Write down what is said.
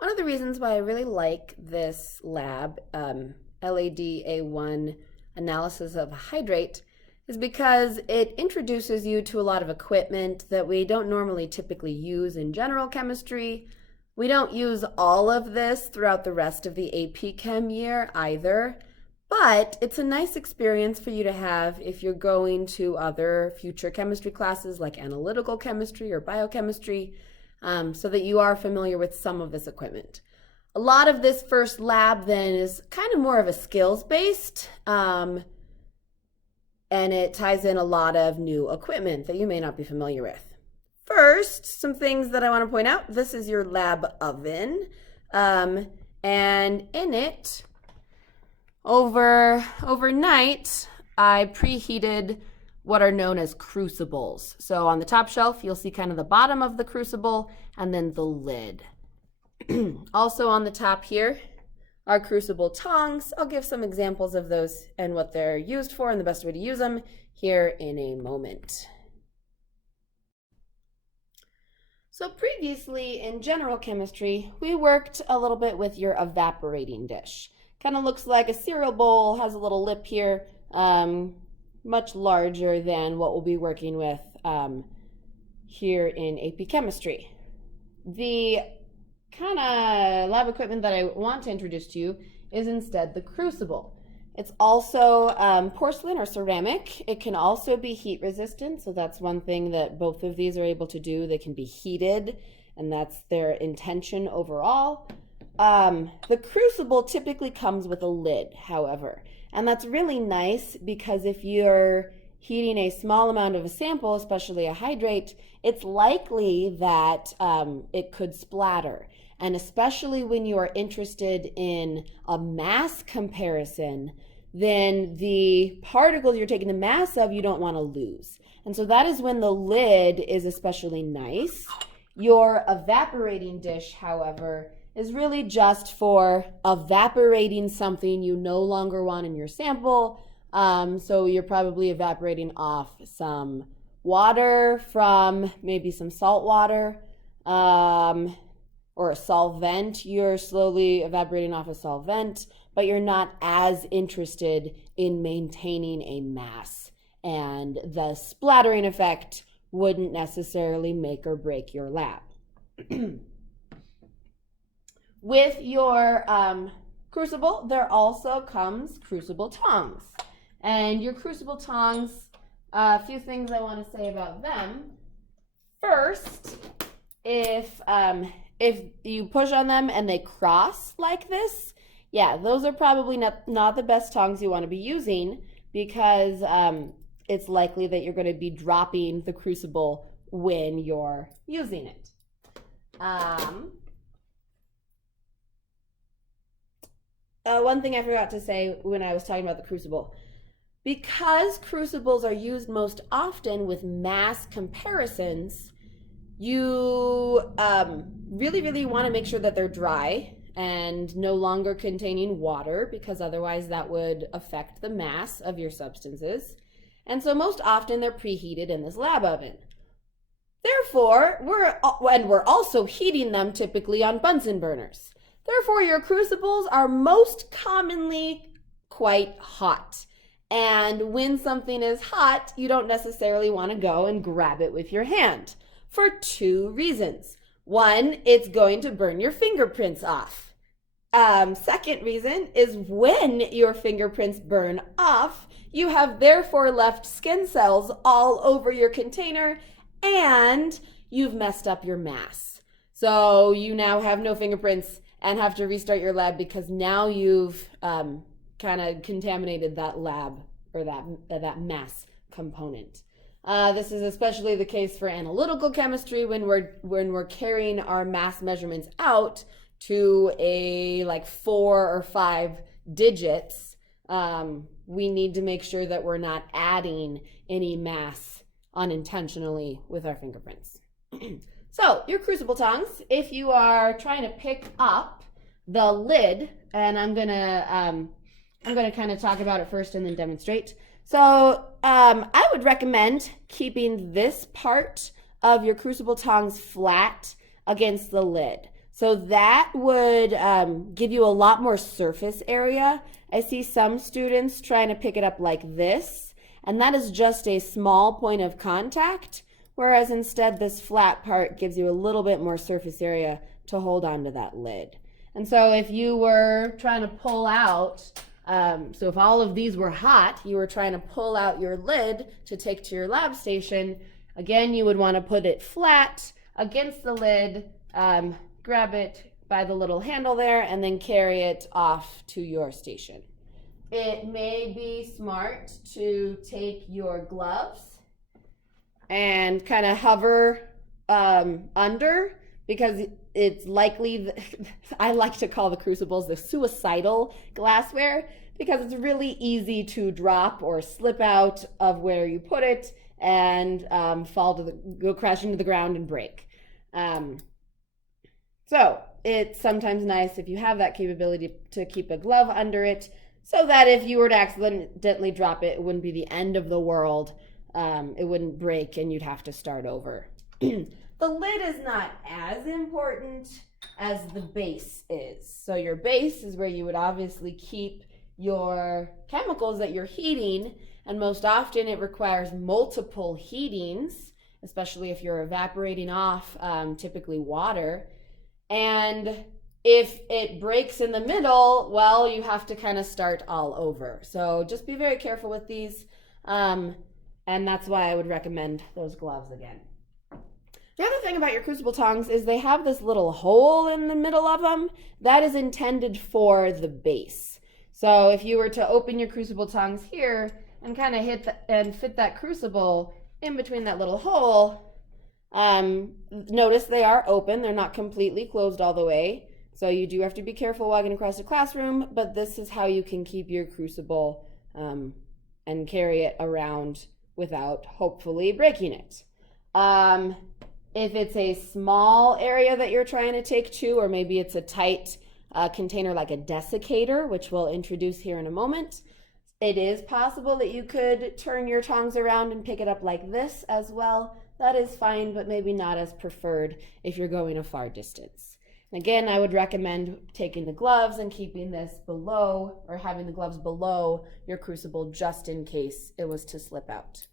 One of the reasons why I really like this lab, LADA1 analysis of hydrate, is because it introduces you to a lot of equipment that we don't normally typically use in general chemistry. We don't use all of this throughout the rest of the AP Chem year either, but it's a nice experience for you to have if you're going to other future chemistry classes like analytical chemistry or biochemistry, so that you are familiar with some of this equipment. A lot of this first lab then is kind of more of a skills-based, and it ties in a lot of new equipment that you may not be familiar with. First, some things that I want to point out. This is your lab oven, and in it, overnight, I preheated what are known as crucibles. So on the top shelf, you'll see kind of the bottom of the crucible and then the lid. Also on the top here are crucible tongs. I'll give some examples of those and what they're used for and the best way to use them here in a moment. So previously in general chemistry, we worked a little bit with your evaporating dish. Kind of looks like a cereal bowl, has a little lip here, much larger than what we'll be working with here in AP Chemistry. The kind of lab equipment that I want to introduce to you is instead the crucible. It's also porcelain or ceramic. It can also be heat resistant, so that's one thing that both of these are able to do. They can be heated, and that's their intention overall. The crucible typically comes with a lid, however, and that's really nice because if you're heating a small amount of a sample, especially a hydrate, it's likely that it could splatter. And especially when you are interested in a mass comparison, then the particles you're taking the mass of, you don't want to lose. And so that is when the lid is especially nice. Your evaporating dish, however, is really just for evaporating something you no longer want in your sample. So you're probably evaporating off some water from maybe some salt water, or a solvent. You're slowly evaporating off a solvent, but you're not as interested in maintaining a mass. And the splattering effect wouldn't necessarily make or break your lab. With your crucible, there also comes crucible tongs. And your crucible tongs, a few things I want to say about them. First, if you push on them and they cross like this, yeah, those are probably not the best tongs you want to be using because it's likely that you're going to be dropping the crucible when you're using it. One thing I forgot to say when I was talking about the crucible, because crucibles are used most often with mass comparisons, you really want to make sure that they're dry and no longer containing water, because otherwise that would affect the mass of your substances. And so most often they're preheated in this lab oven. Therefore, we're also heating them typically on Bunsen burners. Therefore, your crucibles are most commonly quite hot. And when something is hot, you don't necessarily want to go and grab it with your hand for two reasons. One, it's going to burn your fingerprints off. Second reason is when your fingerprints burn off, you have therefore left skin cells all over your container and you've messed up your mass. So you now have no fingerprints and have to restart your lab because now you've kind of contaminated that lab or that mass component. This is especially the case for analytical chemistry when we're carrying our mass measurements out to a like 4 or 5 digits. We need to make sure that we're not adding any mass unintentionally with our fingerprints. So your crucible tongs, if you are trying to pick up the lid, and I'm gonna kind of talk about it first and then demonstrate. So I would recommend keeping this part of your crucible tongs flat against the lid. So that would give you a lot more surface area. I see some students trying to pick it up like this, and that is just a small point of contact, whereas instead this flat part gives you a little bit more surface area to hold onto that lid. And so if you were trying to pull out, so if all of these were hot, you were trying to pull out your lid to take to your lab station, again, you would want to put it flat against the lid, grab it by the little handle there, and then carry it off to your station. It may be smart to take your gloves and kind of hover under, because it's likely, I like to call the crucibles the suicidal glassware, because it's really easy to drop or slip out of where you put it and go crash into the ground and break. So it's sometimes nice if you have that capability to keep a glove under it, so that if you were to accidentally drop it, it wouldn't be the end of the world. It wouldn't break and you'd have to start over. The lid is not as important as the base is. So your base is where you would obviously keep your chemicals that you're heating, and most often it requires multiple heatings, especially if you're evaporating off typically water. And if it breaks in the middle, well, you have to kind of start all over. So just be very careful with these, and that's why I would recommend those gloves again. The other thing about your crucible tongs is they have this little hole in the middle of them. That is intended for the base. So if you were to open your crucible tongs here and kind of fit that crucible in between that little hole, notice they are open. They're not completely closed all the way. So you do have to be careful walking across the classroom, but this is how you can keep your crucible and carry it around without hopefully breaking it. If it's a small area that you're trying to take to, or maybe it's a tight container like a desiccator, which we'll introduce here in a moment, it is possible that you could turn your tongs around and pick it up like this as well. That is fine, but maybe not as preferred if you're going a far distance. Again, I would recommend taking the gloves and keeping this below, or having the gloves below your crucible just in case it was to slip out.